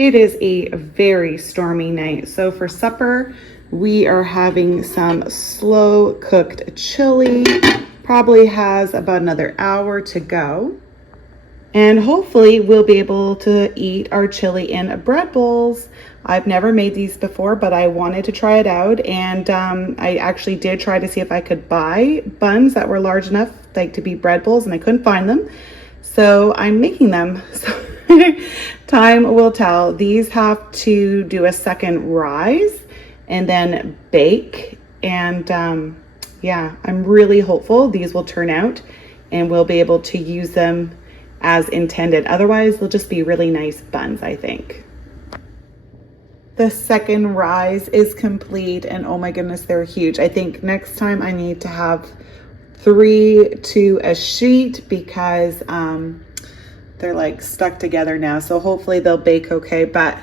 It is a very stormy night. So for supper, we are having some slow cooked chili. Probably has about another hour to go. And hopefully we'll be able to eat our chili in bread bowls. I've never made these before, but I wanted to try it out. And I actually did try to see if I could buy buns that were large enough like to be bread bowls, and I couldn't find them. So I'm making them. So time will tell. These have to do a second rise and then bake. And yeah, I'm really hopeful these will turn out and we'll be able to use them as intended. Otherwise, they'll just be really nice buns, I think. The second rise is complete, and oh my goodness, they're huge. I think next time I need to have 3 to a sheet because they're like stuck together now. So hopefully they'll bake okay, but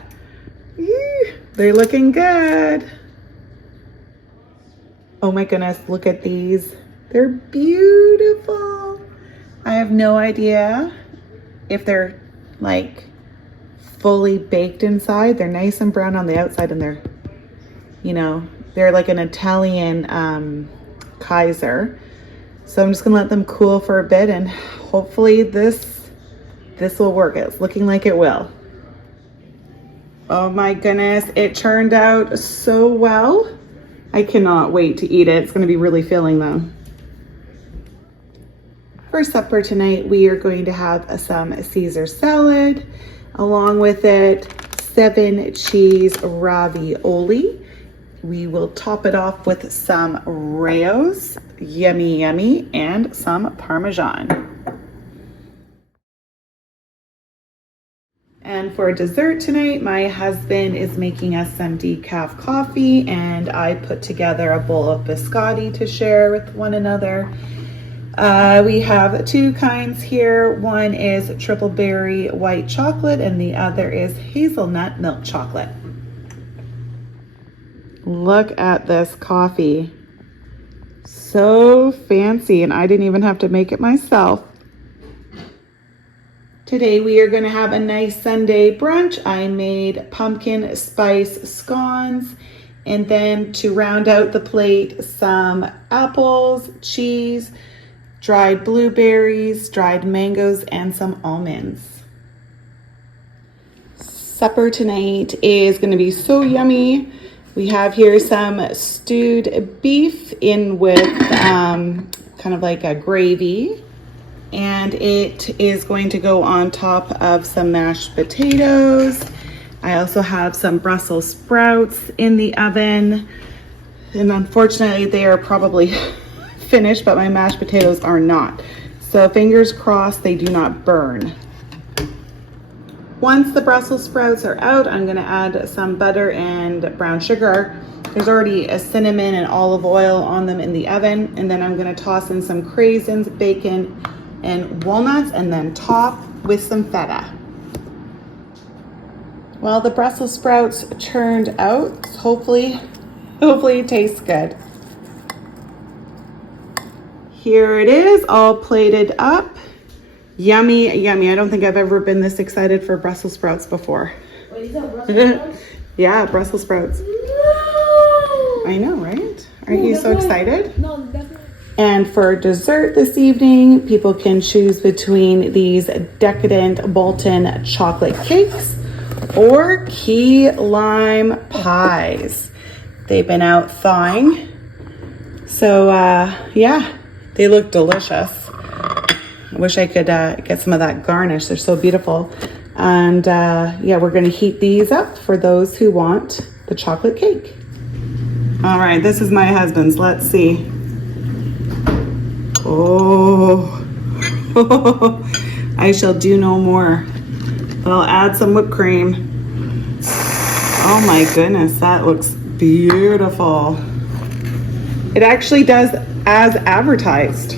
they're looking good. Oh my goodness, look at these. They're beautiful. I have no idea if they're like fully baked inside. They're nice and brown on the outside, and they're, you know, they're like an Italian Kaiser. So I'm just gonna let them cool for a bit, and hopefully this will work. It's looking like it will. Oh my goodness, it turned out so well. I cannot wait to eat it. It's gonna be really filling though. For supper tonight, we are going to have some Caesar salad, along with it 7 cheese ravioli. We will top it off with some Raos, yummy, yummy, and some Parmesan. And for dessert tonight, my husband is making us some decaf coffee, and I put together a bowl of biscotti to share with one another. We have 2 kinds here. One is triple berry white chocolate and the other is hazelnut milk chocolate. Look at this coffee. So fancy, and I didn't even have to make it myself. Today we are going to have a nice Sunday brunch. I made pumpkin spice scones, and then to round out the plate, some apples, cheese, dried blueberries, dried mangoes, and some almonds. Supper tonight is going to be so yummy. We have here some stewed beef in with kind of like a gravy, and it is going to go on top of some mashed potatoes. I also have some Brussels sprouts in the oven, and unfortunately they are probably finished, but my mashed potatoes are not. So fingers crossed they do not burn. Once the Brussels sprouts are out, I'm gonna add some butter and brown sugar. There's already a cinnamon and olive oil on them in the oven, and then I'm gonna toss in some craisins, bacon, and walnuts, and then top with some feta. Well, the Brussels sprouts turned out. Hopefully it tastes good. Here it is, all plated up. Yummy, yummy. I don't think I've ever been this excited for Brussels sprouts before. Wait, is that Brussels sprouts? Yeah, Brussels sprouts. No! I know, right? Aren't you so excited? No, definitely. And for dessert this evening, people can choose between these decadent Bolton chocolate cakes or key lime pies. They've been out thawing. So yeah, they look delicious. I wish I could get some of that garnish. They're so beautiful. And yeah, we're gonna heat these up for those who want the chocolate cake. All right, this is my husband's. Let's see. Oh, I shall do no more. But I'll add some whipped cream. Oh my goodness, that looks beautiful. It actually does as advertised.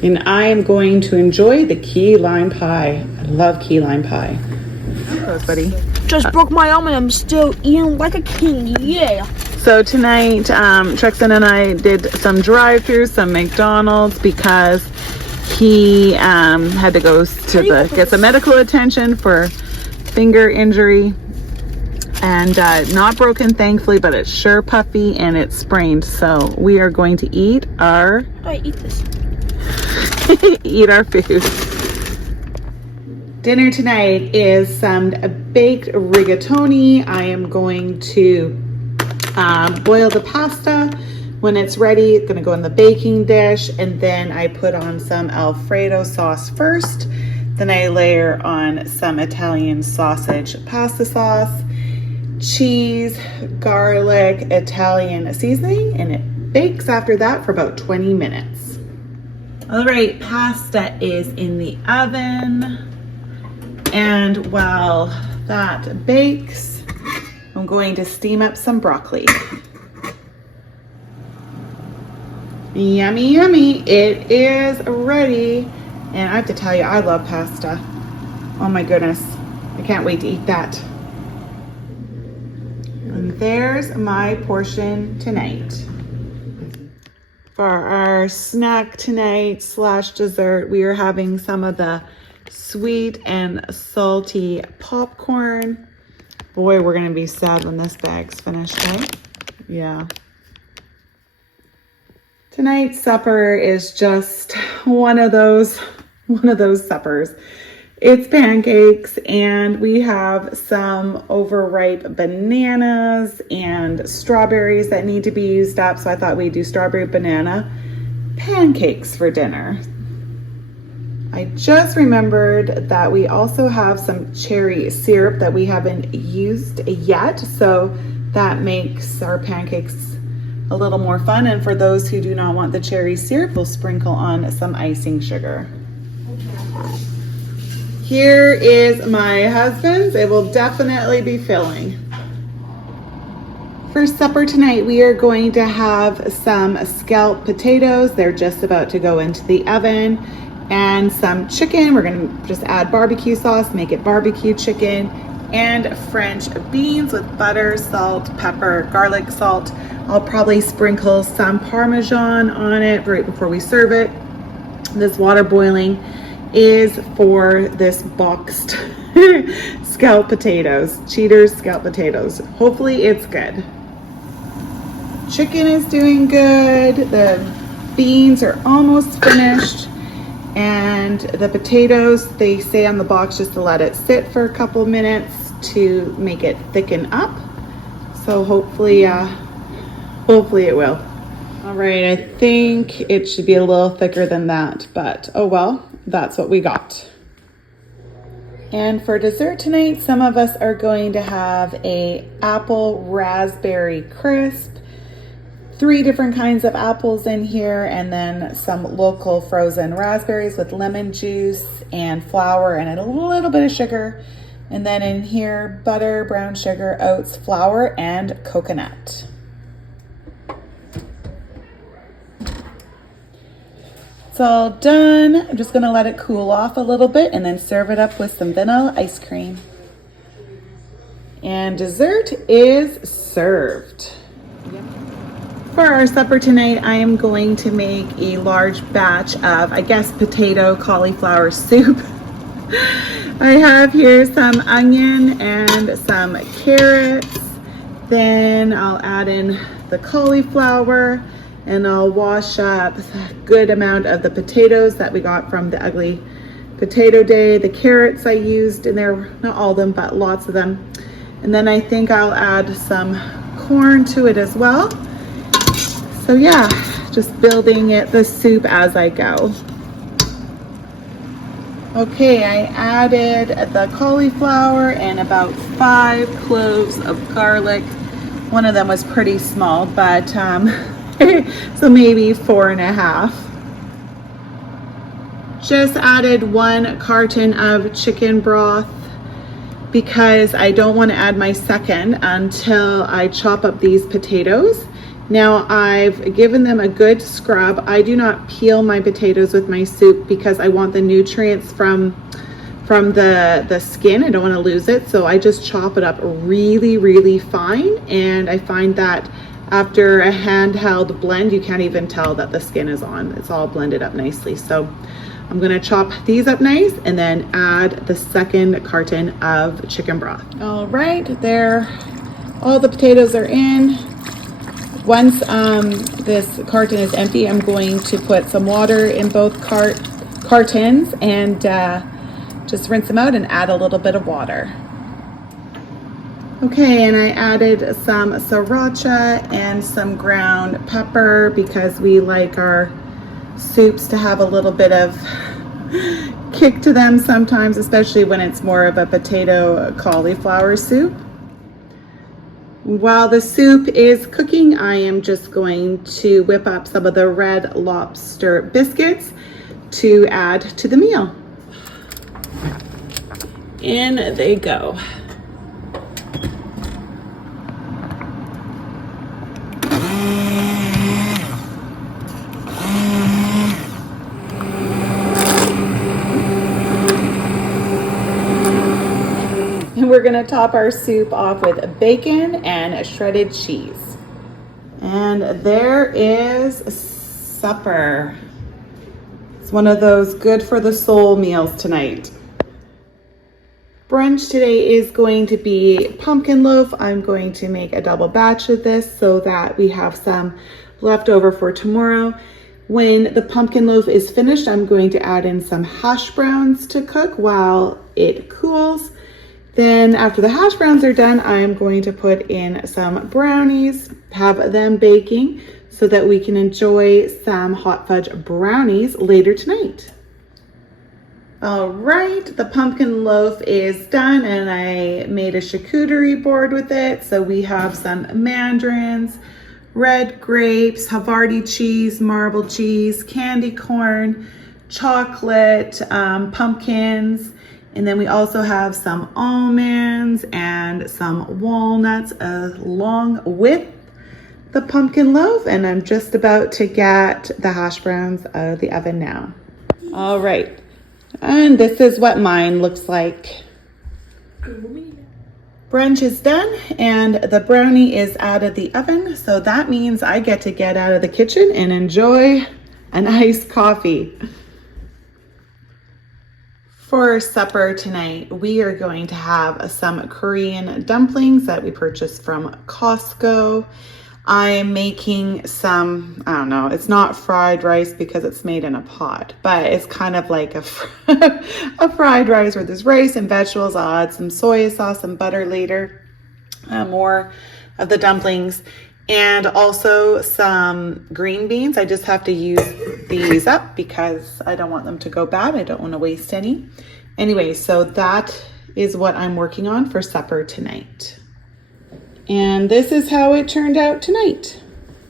And I am going to enjoy the key lime pie. I love key lime pie. Hello, buddy. Just broke my arm and I'm still eating like a king, yeah. So tonight, Trexon and I did some drive-throughs, some McDonald's, because he had to go to get some medical attention for finger injury. And not broken, thankfully, but it's sure puffy and it's sprained. So we are going to eat our I eat this. eat our food. Dinner tonight is some baked rigatoni. I am going to boil the pasta. When it's ready, it's gonna go in the baking dish, and then I put on some Alfredo sauce first. Then I layer on some Italian sausage pasta sauce, cheese, garlic, Italian seasoning, and it bakes after that for about 20 minutes. All right, pasta is in the oven. And while that bakes, I'm going to steam up some broccoli. Yummy, yummy. It is ready. And I have to tell you, I love pasta. Oh my goodness. I can't wait to eat that. And there's my portion tonight. For our snack tonight / dessert, we are having some of the sweet and salty popcorn. Boy, we're gonna be sad when this bag's finished, right? Yeah. Tonight's supper is just one of those suppers. It's pancakes, and we have some overripe bananas and strawberries that need to be used up. So I thought we'd do strawberry banana pancakes for dinner. I just remembered that we also have some cherry syrup that we haven't used yet. So that makes our pancakes a little more fun. And for those who do not want the cherry syrup, we'll sprinkle on some icing sugar. Here is my husband's. It will definitely be filling. For supper tonight, we are going to have some scalloped potatoes. They're just about to go into the oven. And some chicken. We're gonna just add barbecue sauce, make it barbecue chicken, and French beans with butter, salt, pepper, garlic salt. I'll probably sprinkle some Parmesan on it right before we serve it. This water boiling is for this boxed scalloped potatoes, Cheater's scalloped potatoes. Hopefully it's good. Chicken is doing good. The beans are almost finished. And the potatoes, they say on the box just to let it sit for a couple minutes to make it thicken up. So hopefully it will. All right, I think it should be a little thicker than that, but oh well, that's what we got. And for dessert tonight, some of us are going to have a apple raspberry crisp. 3 different kinds of apples in here, and then some local frozen raspberries with lemon juice and flour and a little bit of sugar. And then in here, butter, brown sugar, oats, flour, and coconut. It's all done. I'm just gonna let it cool off a little bit and then serve it up with some vanilla ice cream. And dessert is served. For our supper tonight, I am going to make a large batch of, I guess, potato cauliflower soup. I have here some onion and some carrots. Then I'll add in the cauliflower, and I'll wash up a good amount of the potatoes that we got from the Ugly Potato Day. The carrots I used in there, not all of them, but lots of them. And then I think I'll add some corn to it as well. So yeah, just building the soup as I go. Okay, I added the cauliflower and about 5 cloves of garlic. One of them was pretty small, but so maybe 4.5. Just added 1 carton of chicken broth because I don't want to add my second until I chop up these potatoes. Now I've given them a good scrub. I do not peel my potatoes with my soup because I want the nutrients from the skin. I don't want to lose it. So I just chop it up really, really fine. And I find that after a handheld blend, you can't even tell that the skin is on. It's all blended up nicely. So I'm gonna chop these up nice and then add the second carton of chicken broth. All right, there, all the potatoes are in. Once this carton is empty, I'm going to put some water in both cartons and just rinse them out and add a little bit of water. Okay, and I added some sriracha and some ground pepper because we like our soups to have a little bit of kick to them sometimes, especially when it's more of a potato cauliflower soup. While the soup is cooking, I am just going to whip up some of the Red Lobster biscuits to add to the meal. In they go. And we're gonna top our soup off with bacon and shredded cheese. And there is supper. It's one of those good for the soul meals tonight. Brunch today is going to be pumpkin loaf. I'm going to make a double batch of this so that we have some left over for tomorrow. When the pumpkin loaf is finished, I'm going to add in some hash browns to cook while it cools. Then after the hash browns are done, I'm going to put in some brownies, have them baking so that we can enjoy some hot fudge brownies later tonight. All right, the pumpkin loaf is done and I made a charcuterie board with it. So we have some mandarins, red grapes, Havarti cheese, marble cheese, candy corn, chocolate, pumpkins, and then we also have some almonds and some walnuts along with the pumpkin loaf. And I'm just about to get the hash browns out of the oven now. All right. And this is what mine looks like. Brunch is done and the brownie is out of the oven. So that means I get to get out of the kitchen and enjoy an iced coffee. For supper tonight, we are going to have some Korean dumplings that we purchased from Costco. I'm making some, I don't know, it's not fried rice because it's made in a pot, but it's kind of like a fried rice where there's rice and vegetables. I'll add some soy sauce and butter later, more of the dumplings, and also some green beans. I just have to use these up because I don't want them to go bad. I don't want to waste any. Anyway, so that is what I'm working on for supper tonight. And this is how it turned out tonight.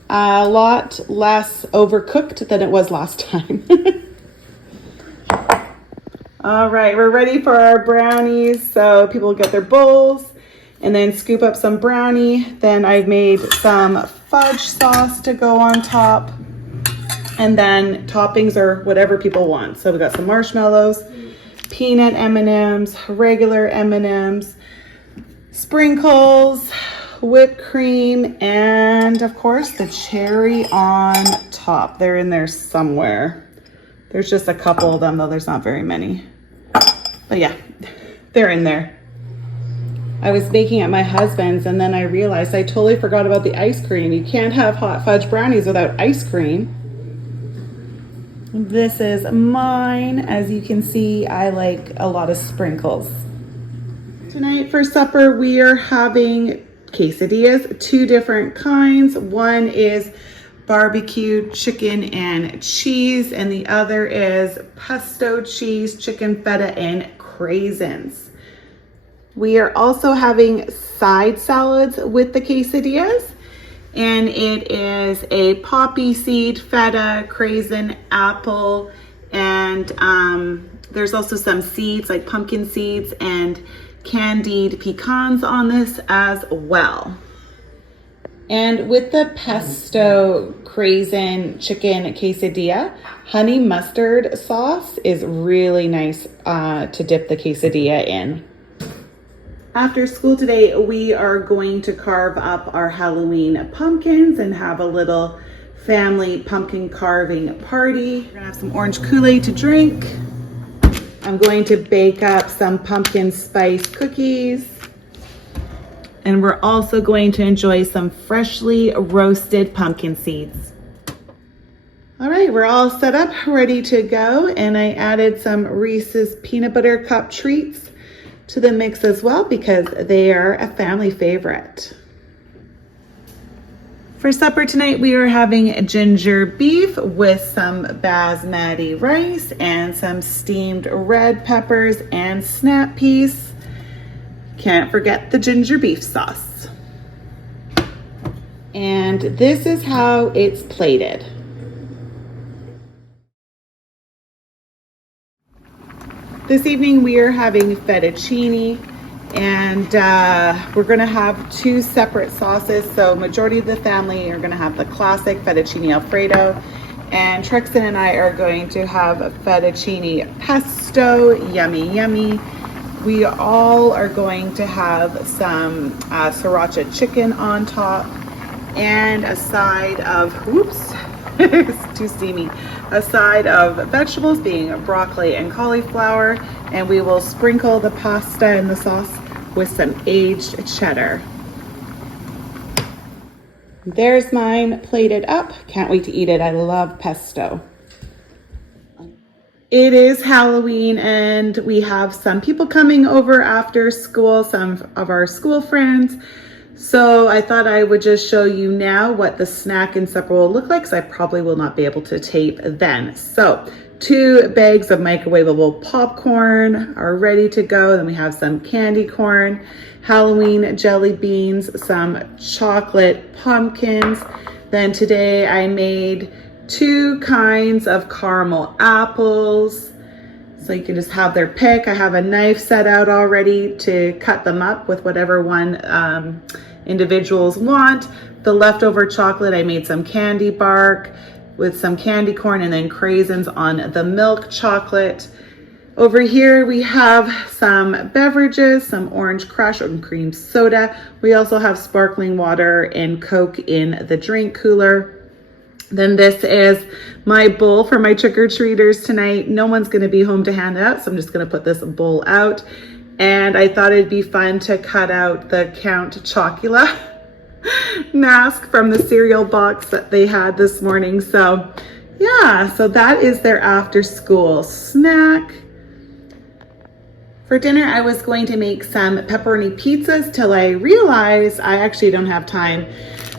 A lot less overcooked than it was last time. All right, we're ready for our brownies. So people get their bowls and then scoop up some brownie. Then I've made some fudge sauce to go on top. And then toppings are whatever people want. So we got some marshmallows, peanut M&Ms, regular M&Ms, sprinkles, whipped cream, and of course the cherry on top. They're in there somewhere. There's just a couple of them, though there's not very many. But yeah, they're in there. I was baking at my husband's and then I realized I totally forgot about the ice cream. You can't have hot fudge brownies without ice cream. This is mine. As you can see, I like a lot of sprinkles. Tonight for supper, we are having quesadillas, two different kinds. One is barbecue chicken and cheese, and the other is pesto cheese, chicken feta, and craisins. We are also having side salads with the quesadillas, and it is a poppy seed, feta, craisin, apple, and there's also some seeds like pumpkin seeds and candied pecans on this as well. And with the pesto craisin chicken quesadilla, honey mustard sauce is really nice to dip the quesadilla in. After school today, we are going to carve up our Halloween pumpkins and have a little family pumpkin carving party. We're gonna have some orange Kool-Aid to drink. I'm going to bake up some pumpkin spice cookies. And we're also going to enjoy some freshly roasted pumpkin seeds. All right, we're all set up, ready to go. And I added some Reese's peanut butter cup treats to the mix as well because they are a family favorite. For supper tonight, we are having ginger beef with some basmati rice and some steamed red peppers and snap peas. Can't forget the ginger beef sauce. And this is how it's plated. This evening we are having fettuccine, and we're gonna have two separate sauces. So majority of the family are gonna have the classic fettuccine Alfredo, and Trexon and I are going to have a fettuccine pesto, yummy, yummy. We all are going to have some sriracha chicken on top and a side of, whoops, it's too steamy, a side of vegetables being broccoli and cauliflower, and we will sprinkle the pasta and the sauce with some aged cheddar. There's mine plated up. Can't wait to eat it. I love pesto. It is Halloween and we have some people coming over after school, some of our school friends. So I thought I would just show you now what the snack and supper will look like, because I probably will not be able to tape then. So 2 bags of microwavable popcorn are ready to go. Then we have some candy corn, Halloween jelly beans, some chocolate pumpkins. Then today I made 2 kinds of caramel apples. So you can just have their pick. I have a knife set out already to cut them up with whatever one individuals want. The leftover chocolate, I made some candy bark with some candy corn and then craisins on the milk chocolate. Over here we have some beverages, some orange crush and cream soda. We also have sparkling water and Coke in the drink cooler. Then this is my bowl for my trick-or-treaters tonight. No one's gonna be home to hand it out, so I'm just gonna put this bowl out. And I thought it'd be fun to cut out the Count Chocula mask from the cereal box that they had this morning. So yeah, so that is their after school snack. For dinner, I was going to make some pepperoni pizzas till I realized I actually don't have time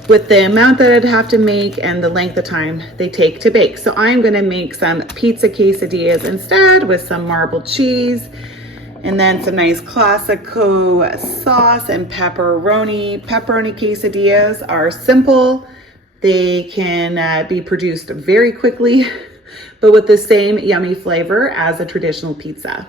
with the amount that I'd have to make and the length of time they take to bake. So I'm gonna make some pizza quesadillas instead with some marbled cheese and then some nice classico sauce and pepperoni. Pepperoni quesadillas are simple. They can be produced very quickly, but with the same yummy flavor as a traditional pizza.